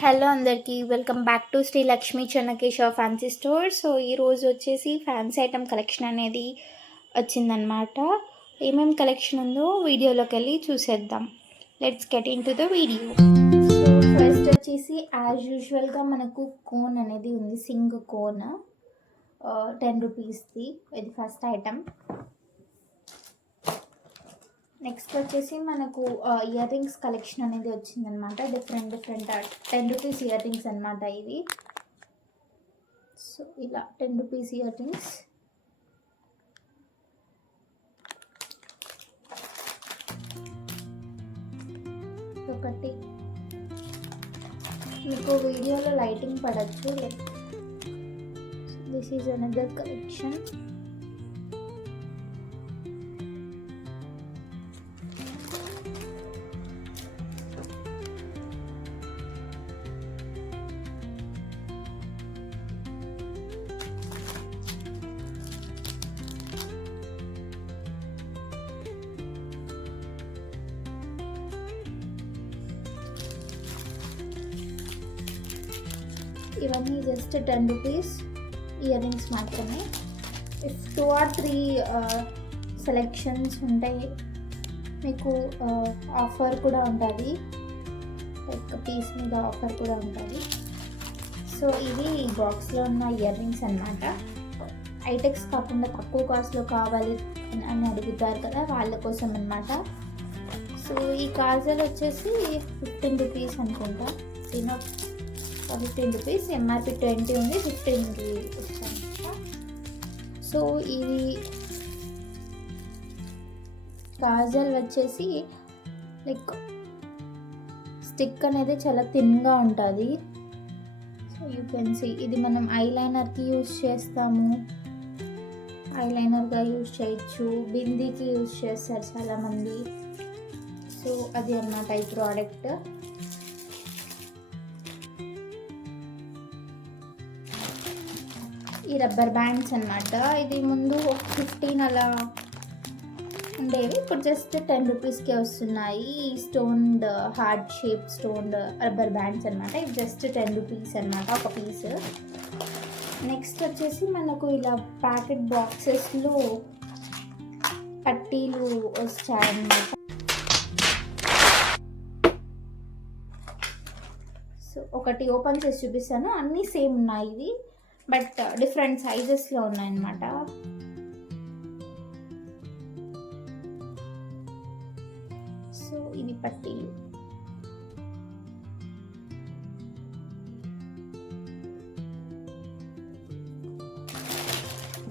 Hello అందరికీ welcome back to Sri Lakshmi Chennakesava fancy store. So ఈరోజు వచ్చేసి ఫ్యాన్సీ ఐటమ్ కలెక్షన్ అనేది వచ్చిందనమాట. ఏమేమి కలెక్షన్ ఉందో వీడియోలోకి వెళ్ళి చూసేద్దాం. Let's get in to the video. So first వచ్చేసి యాజ్ యూజువల్గా మనకు కోన్ అనేది ఉంది, సింగ్ కోన్ 10 రూపీస్ది. ఇది ఫస్ట్ ఐటమ్. నెక్స్ట్ వచ్చేసి మనకు ఇయర్ రింగ్స్ కలెక్షన్ అనేది వచ్చిందనమాట. డిఫరెంట్ 10 రూపీస్ ఇయర్ రింగ్స్ అనమాట ఇవి. సో ఇలా 10 రూపీస్ ఇయర్ రింగ్స్. ఒకటి మీకు వీడియోలో లైటింగ్ పడచ్చు. Like this is another collection. ఇవన్నీ జస్ట్ 10 రూపీస్ ఇయర్ రింగ్స్ మాత్రమే. ఇఫ్ 2 or 3 సెలెక్షన్స్ ఉంటాయి మీకు ఆఫర్ కూడా ఉంటుంది, లైక్ పీస్ మీద ఆఫర్ కూడా ఉంటుంది. సో ఇవి ఈ బాక్స్లో ఉన్న ఇయర్ రింగ్స్ అనమాట. ఐటెక్స్ కాకుండా తక్కువ కాస్ట్లో కావాలి అని అడుగుతారు కదా, వాళ్ళ కోసం అనమాట. సో ఈ కాజల్ వచ్చేసి 15 రూపీస్ అనుకుంటా. 15 రూపీస్, ఎంఆర్పి 20 ఉంది, 15కి ఇస్తాను. సో ఇది కాజల్ వచ్చేసి లైక్ స్టిక్ అనేది చాలా థిన్గా ఉంటుంది. సో యూ కెన్ సీ ఇది మనం ఐలైనర్కి యూజ్ చేస్తాము, ఐలైనర్గా యూజ్ చేయొచ్చు, బిందీకి యూజ్ చేస్తారు చాలామంది. సో అది అన్నమాట ఈ ప్రోడక్ట్. ఈ రబ్బర్ బ్యాండ్స్ అనమాట. ఇది ముందు 15 అలా ఉండేవి, ఇప్పుడు జస్ట్ 10 రూపీస్కే వస్తున్నాయి. Stoned heart shape stoned rubber bands అనమాట. ఇవి జస్ట్ 10 రూపీస్ అనమాట ఒక పీస్. నెక్స్ట్ వచ్చేసి మనకు ఇలా ప్యాకెట్ బాక్సెస్లో పట్టీలు వచ్చాయన్నమాట. సో ఒకటి ఓపెన్ చేసి చూపిస్తాను. అన్నీ సేమ్ ఉన్నాయి ఇవి, బట్ డిఫరెంట్ సైజెస్లో ఉన్నాయన్నమాట. సో ఇవి పట్టీలు.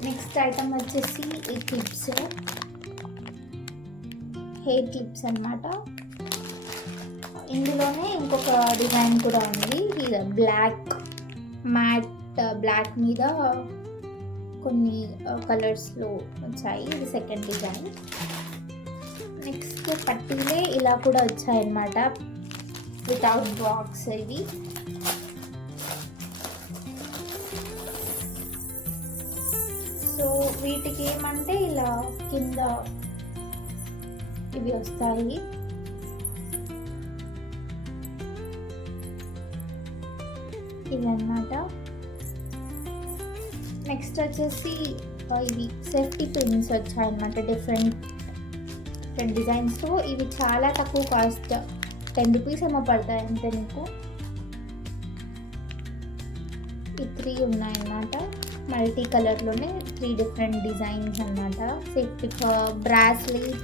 నెక్స్ట్ ఐటమ్ వచ్చేసి ఈ క్లిప్స్, హెయిర్ క్లిప్స్ అనమాట. ఇందులోనే ఇంకొక డిజైన్ కూడా ఉంది. ఇది బ్లాక్ మ్యాట్ బ్లాక్ మీద కొన్ని కలర్స్లో వచ్చాయి. ఇది సెకండ్ డిజైన్. నెక్స్ట్ పట్టీలే ఇలా కూడా వచ్చాయన్నమాట, వితౌట్ బాక్స్. ఇవి సో వీటికి ఏమంటే ఇలా కింద ఇవి వస్తాయి. ఇది అన్నమాట. నెక్స్ట్ వచ్చేసి ఇవి సేఫ్టీ పిన్స్ వచ్చాయన్నమాట, డిఫరెంట్ డిజైన్స్తో. ఇవి చాలా తక్కువ కాస్ట్, 10 రూపీస్ ఏమో పడతాయి అంతే మీకు. ఈ 3 ఉన్నాయన్నమాట, మల్టీ కలర్లోనే 3 డిఫరెంట్ డిజైన్స్ అన్నమాట. Safety bracelet,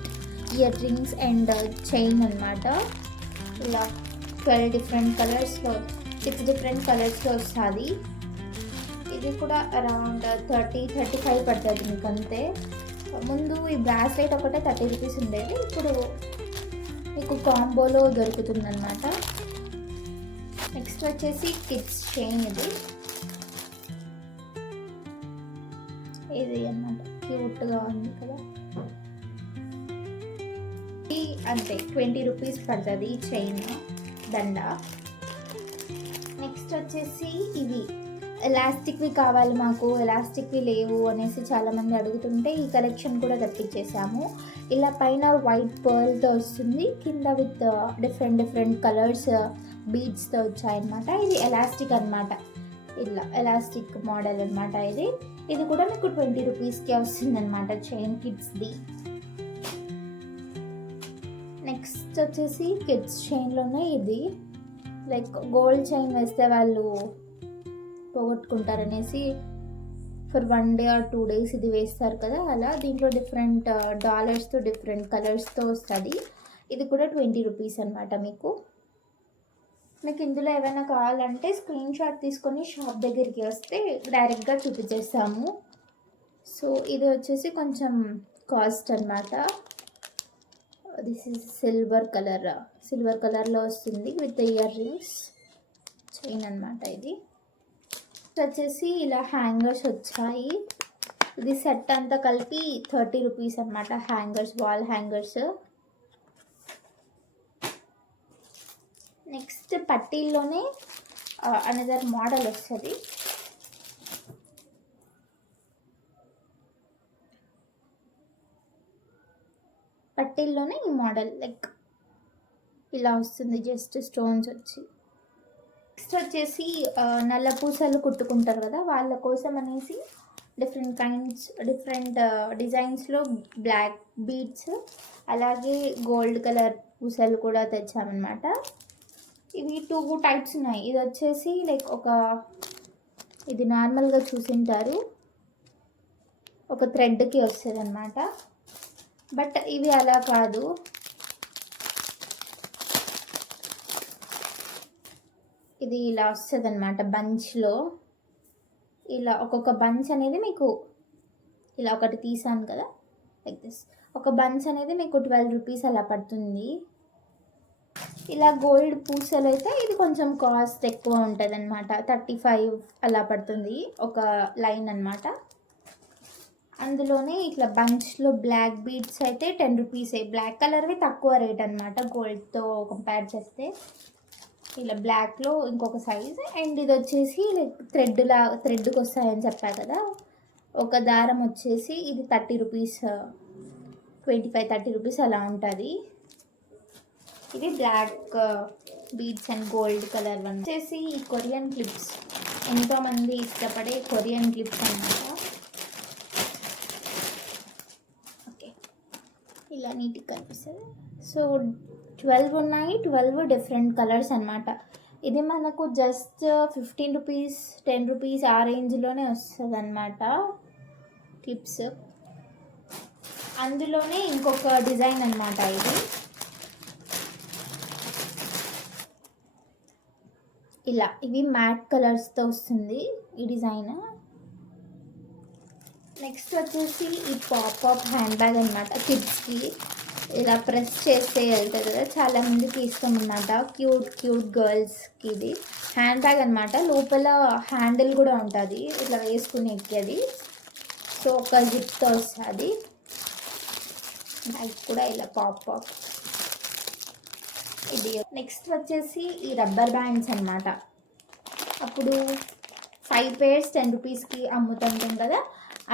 ear rings and chain అన్నమాట. ఇలా 12 డిఫరెంట్ కలర్స్లో, 6 డిఫరెంట్ కలర్స్లో వస్తుంది. ఇది కూడా అరౌండ్ 30-35 పడుతుంది మీకు అంతే. ముందు ఈ బ్రాస్లెట్ ఒకటే 30 రూపీస్ ఉండేది, ఇప్పుడు మీకు కాంబోలో దొరుకుతుంది అనమాట. నెక్స్ట్ వచ్చేసి కిడ్స్ చైన్. ఇది అన్నమాట, క్యూట్గా ఉంది కదా. అంతే 20 రూపీస్ పడుతుంది ఈ చైన్ దండ. నెక్స్ట్ వచ్చేసి ఇవి ఎలాస్టిక్వి కావాలి మాకు, ఎలాస్టిక్వి లేవు అనేసి చాలామంది అడుగుతుంటే ఈ కలెక్షన్ కూడా తెప్పించేసాము. ఇలా పైన వైట్ పర్ల్తో వస్తుంది, కింద విత్ డిఫరెంట్ కలర్స్ బీడ్స్తో వచ్చాయన్నమాట. ఇది ఎలాస్టిక్ అనమాట, ఇలా ఎలాస్టిక్ మోడల్ అనమాట. ఇది కూడా మీకు 20 రూపీస్కి వస్తుంది అనమాట, చైన్ కిడ్స్ది. నెక్స్ట్ వచ్చేసి కిడ్స్ చైన్లోనే ఇది లైక్ గోల్డ్ చైన్ వేస్తే వాళ్ళు పోగొట్టుకుంటారనేసి ఫర్ 1 డే ఆర్ 2 డేస్ ఇది వేస్తారు కదా, అలా దీంట్లో డిఫరెంట్ డాలర్స్తో డిఫరెంట్ కలర్స్తో వస్తుంది. ఇది కూడా 20 రూపీస్ అనమాట. మీకు ఇందులో ఏమైనా కావాలంటే స్క్రీన్ షాట్ తీసుకొని షాప్ దగ్గరికి వస్తే డైరెక్ట్గా చూపించేస్తాము. సో ఇది వచ్చేసి కొంచెం కాస్ట్ అనమాట. దిస్ ఇస్ సిల్వర్ కలర్లో వస్తుంది విత్ ఇయర్ రింగ్స్ చైన్ అనమాట. ఇది వచ్చేసి ఇలా హ్యాంగర్స్ వచ్చాయి. ఇది సెట్ అంతా కలిపి 30 రూపీస్ అనమాట. Hangers, wall hangers. నెక్స్ట్ పట్టీల్లోనే అనదర్ మోడల్ వస్తుంది. పట్టీల్లోనే ఈ మోడల్ లైక్ ఇలా వస్తుంది, జస్ట్ స్టోన్స్ వచ్చి. నెక్స్ట్ వచ్చేసి నల్ల పూసలు కుట్టుకుంటారు కదా, వాళ్ళ కోసం అనేసి డిఫరెంట్ డిజైన్స్లో బ్లాక్ బీడ్స్ అలాగే గోల్డ్ కలర్ పూసలు కూడా తెచ్చామన్నమాట. ఇవి 2 టైప్స్ ఉన్నాయి. ఇది వచ్చేసి లైక్ ఇది నార్మల్గా చూసింటారు, ఒక థ్రెడ్కి వస్తుంది అనమాట. బట్ ఇవి అలా కాదు, ఇది ఇలా వస్తుంది అనమాట బంచ్లో. ఇలా ఒక్కొక్క బంచ్ అనేది మీకు ఇలా ఒకటి తీసాను కదా లైక్ దిస్, ఒక బంచ్ అనేది మీకు 12 రూపీస్ అలా పడుతుంది. ఇలా గోల్డ్ పూసలు అయితే ఇది కొంచెం కాస్ట్ ఎక్కువ ఉంటుంది అనమాట, 35 అలా పడుతుంది ఒక లైన్ అనమాట. అందులోనే ఇట్లా బంచ్లో బ్లాక్ బీడ్స్ అయితే 10 రూపీసే. బ్లాక్ కలర్వి తక్కువ రేట్ అనమాట గోల్డ్తో కంపేర్ చేస్తే. ఇలా బ్లాక్లో ఇంకొక సైజ్. అండ్ ఇది వచ్చేసి లైక్ థ్రెడ్కి వస్తాయని చెప్పా కదా, ఒక దారం వచ్చేసి ఇది 30 రూపీస్, 25-30 రూపీస్ అలా ఉంటుంది. ఇది black beads and gold colour one వచ్చేసి ఈ కొరియన్ క్లిప్స్, ఎంతోమంది ఇష్టపడే కొరియన్ క్లిప్స్ అన్నమాట. ఓకే, ఇలా నీట్గా కనిపిస్తుంది. సో 12 ఉన్నాయి, 12 డిఫరెంట్ కలర్స్ అనమాట. ఇది మనకు జస్ట్ 15 రూపీస్ 10 రూపీస్ ఆ రేంజ్లోనే వస్తుంది అనమాట క్లిప్స్. అందులోనే ఇంకొక డిజైన్ అనమాట ఇది. ఇలా ఇవి మ్యాట్ కలర్స్తో వస్తుంది ఈ డిజైన్. నెక్స్ట్ వచ్చేసి ఈ పాప్ హ్యాండ్ బ్యాగ్ అనమాట, కిడ్స్కి ఇలా ప్రెస్ చేస్తే వెళ్తుంది కదా, చాలా మందికి ఇష్టం అనమాట. క్యూట్ గర్ల్స్కి ఇది హ్యాండ్ బ్యాగ్ అనమాట. లోపల హ్యాండిల్ కూడా ఉంటుంది ఇట్లా వేసుకునేకి అది. సో ఒక జిప్తో వస్తుంది. బ్యాగ్ కూడా ఇలా పాప్. ఇది నెక్స్ట్ వచ్చేసి ఈ రబ్బర్ బ్యాండ్స్ అనమాట. అప్పుడు 5 pairs 10 రూపీస్కి అమ్ముతుంటాం కదా,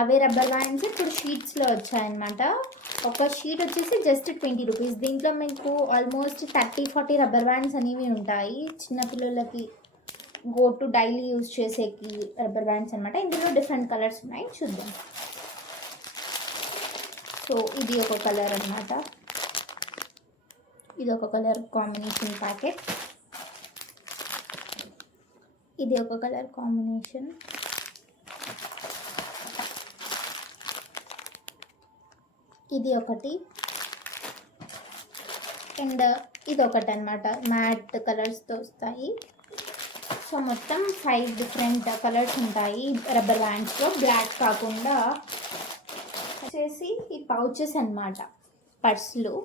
అవే రబ్బర్ బ్యాండ్స్ ఇప్పుడు షీట్స్లో వచ్చాయన్నమాట. ఒక షీట్ వచ్చేసి జస్ట్ 20 రూపీస్. దీంట్లో మీకు ఆల్మోస్ట్ 30-40 రబ్బర్ బ్యాండ్స్ అనేవి ఉంటాయి. చిన్నపిల్లలకి గో టు డైలీ యూజ్ చేసేకి రబ్బర్ బ్యాండ్స్ అనమాట. ఇందులో డిఫరెంట్ కలర్స్ ఉన్నాయి, చూద్దాం. సో ఇది ఒక కలర్ అనమాట, ఇది ఒక కలర్ కాంబినేషన్ ప్యాకెట్. ఇది ఒక కలర్ కాంబినేషన్. ఇది ఒకటి. అండ్ ఇది ఒకటి అనమాట, మ్యాట్ కలర్స్తో వస్తాయి. సో మొత్తం 5 డిఫరెంట్ కలర్స్ ఉంటాయి రబ్బర్ బ్యాండ్స్లో, బ్లాక్ కాకుండా. వచ్చేసి ఈ పౌచెస్ అనమాట, పర్స్లు.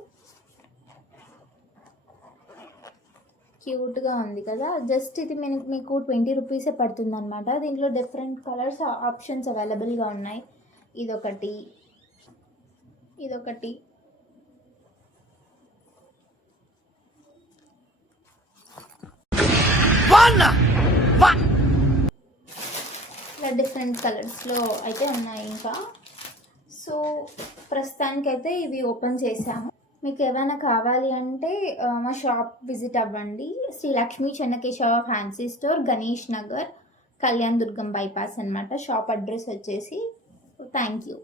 క్యూట్గా ఉంది కదా, జస్ట్ ఇది మీకు 20 రూపీసే పడుతుంది అనమాట. దీంట్లో డిఫరెంట్ కలర్స్ ఆప్షన్స్ అవైలబుల్గా ఉన్నాయి. ఇదొకటి, ఇదొకటి. ఇలా డిఫరెంట్ కలర్స్లో అయితే ఉన్నాయి ఇంకా. సో ప్రస్తుతానికైతే ఇవి ఓపెన్ చేసాము. మీకు ఏమైనా కావాలి అంటే మా షాప్ విజిట్ అవ్వండి. శ్రీ లక్ష్మీ చెన్నకేశవ ఫ్యాన్సీ స్టోర్, గణేష్ నగర్, కళ్యాణ్ దుర్గం బైపాస్ అనమాట. షాప్ అడ్రస్ వచ్చేసి. Thank you.